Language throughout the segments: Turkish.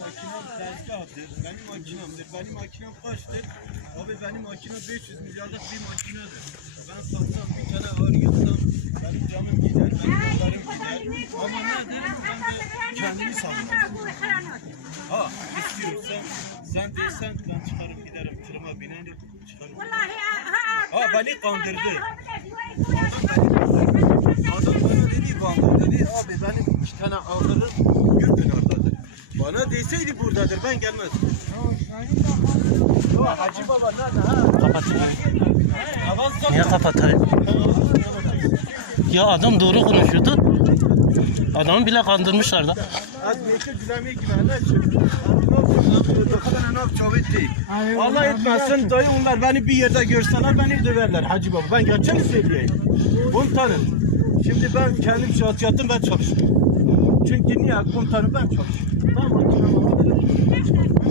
makinem tezgahtır, benim makinemdir, benim makinem kaçtır? Abi benim makinem 500 milyarlık bir makinedir. Ben satsam bir tane ağır yatsam, benim canım gider, benim yollarım gider. Ama nedir? Ben de kendimi savunurum. Ha, istiyorum sen, sen değilsen ben çıkarım giderim, tırıma binerim, çıkarım. Ha, beni kandırdı. Adam bana dedi bana dedi abi benim iki tane ağlarım Gülpınar'dadır. Bana deseydi buradadır ben gelmezdim. Ya Hacı Baba nerede ha? Avaz Niye kapatayım? Ya adam doğru konuşuyordu. Adamı bile kandırmışlar da. Az meke gülame güvenler Allah etmesin dayı onlar beni bir yerde görseler beni döverler Hacı Baba. Ben gerçek söyleyeyim. Komutanım. Şimdi ben kendim şahsiyatım ben çalışıyorum. Çünkü niye komutanım ben çalışıyorum. Alırım.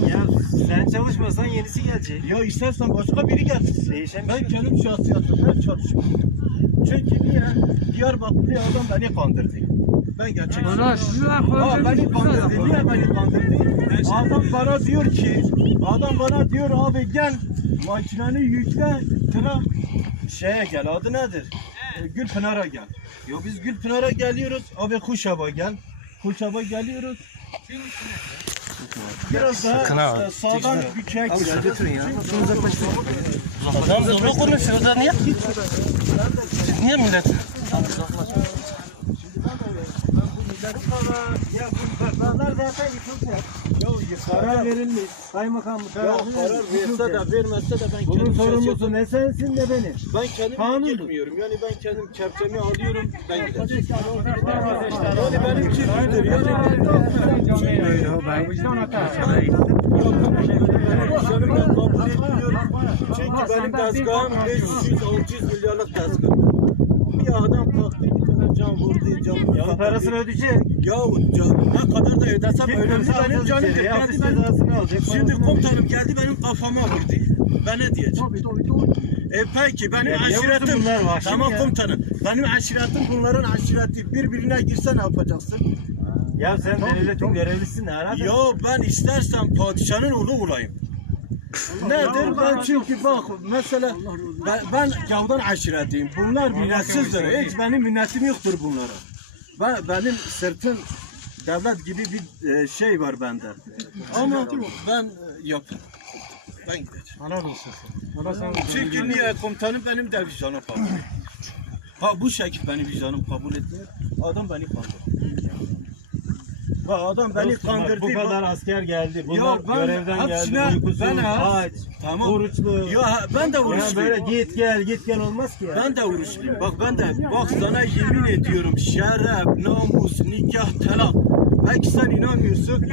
Ya sen çalışmasan yenisi gelecek. Ya istersen başka biri gelsin. Değişen Ben kendim şahsiyatım ben çalışıyorum. Çünkü niye? Diyarbakırlı adam beni kandırdı. Ben gerçek Aa, beni kandırdı. Niye beni kandırdı? Adam bana diyor ki, adam bana diyor abi gel makineni yükle tıra şeye gel adı nedir? Gülpınar'a gel. Yo biz Gülpınar'a geliyoruz. Abi Kuşaba gel. Kuşaba geliyoruz. Biraz daha Sakın ha. e, sağdan bir köye girelim. Adam doğru konuşuyor da niye? Niye millet? Ya bu. Karar verilmiş. Kaymakam Ya karar verse de vermezse de ben Bunun kendim sorumlusu ne sensin ne benim. Ben kendim gitmiyorum. Yani ben kendim kepçemi alıyorum. Ben gideceğim. Benim tezgahım 500-600 milyarlık tezgah. Bir adam kalktı can vurdu. Canım Ya parasını ödeyecek. Ya ne kadar da ödesem önemli benim canım. Ya Geldi benim. Şimdi komutanım geldi benim kafama vurdu. Ben ne diyeceğim? E peki benim Ya aşiretim bunlar vahşi tamam ya? komutanım. Benim aşiretim bunların aşireti birbirine girse ne yapacaksın? Ya sen devletin görevlisin ne alaka? Ya ben istersen padişahın oğlu olayım. Nedir? Ben çünkü bak mesela ben, ben gavdan aşiretiyim. Bunlar minnetsizdir. Hiç benim minnetim yoktur bunlara. Ben, benim sırtım devlet gibi bir e, şey var bende. Ama ben yapın. Ben gideceğim. Helal olsun. Çünkü niye komutanım benim de vicdanım kabul etmiyor. Ha bu şekil benim vicdanım kabul etmiyor. Adam beni kandırdı. Bak adam beni Dostum kandırdı. Bu kadar bak- asker geldi. Bunlar Ya ben görevden hepsine- geldi. Uykusuz, ben aç, Tamam. oruçlu. Ya ben de Ya oruçluyum. böyle git gel git gel olmaz ki ya. Ben de oruçluyum. Bak ben de bak sana yemin ediyorum şeref, namus, nikah, talak. Belki sen inanmıyorsun.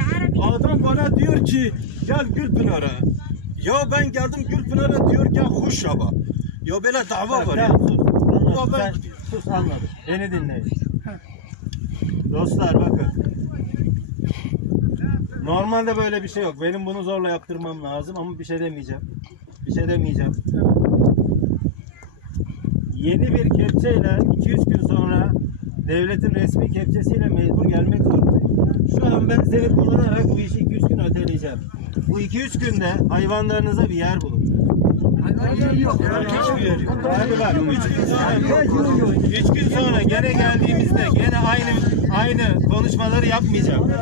Adam bana diyor ki gel Gülpınar'a. Ya ben geldim Gülpınar'a diyor gel Huşaba. Ya böyle dava var ya. Sus. Ben- Sen sus anladım. Beni dinleyin. Dostlar bakın. Normalde böyle bir şey yok. Benim bunu zorla yaptırmam lazım ama bir şey demeyeceğim. Bir şey demeyeceğim. Yeni bir kepçeyle 200 gün sonra devletin resmi kepçesiyle mecbur gelmek zorundayım. Şu an ben seni kullanarak bu işi 200 gün öteleyeceğim. Bu 200 günde hayvanlarınıza bir yer bulun. Hiçbir yer yok. Hadi bak 3 gün sonra, üç gün sonra gene geldiğimizde gene aynı aynı konuşmaları yapmayacağım.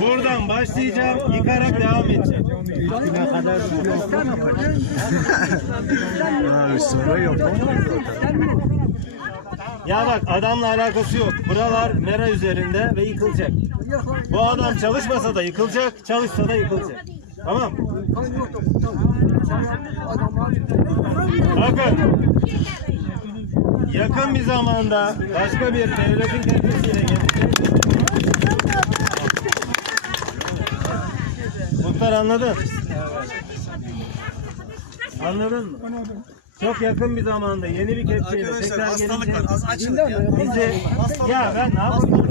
Buradan başlayacağım, yıkarak devam edeceğim. Ne kadar Ya bak adamla alakası yok. Buralar mera üzerinde ve yıkılacak. Bu adam çalışmasa da yıkılacak, çalışsa da yıkılacak. Tamam? Bakın yakın bir zamanda başka bir devletin kepçesiyle gelecek. sefer anladın. Anladın mı? Çok yakın bir zamanda yeni bir kepçeyle tekrar gelince bizi ya ben ne yapayım?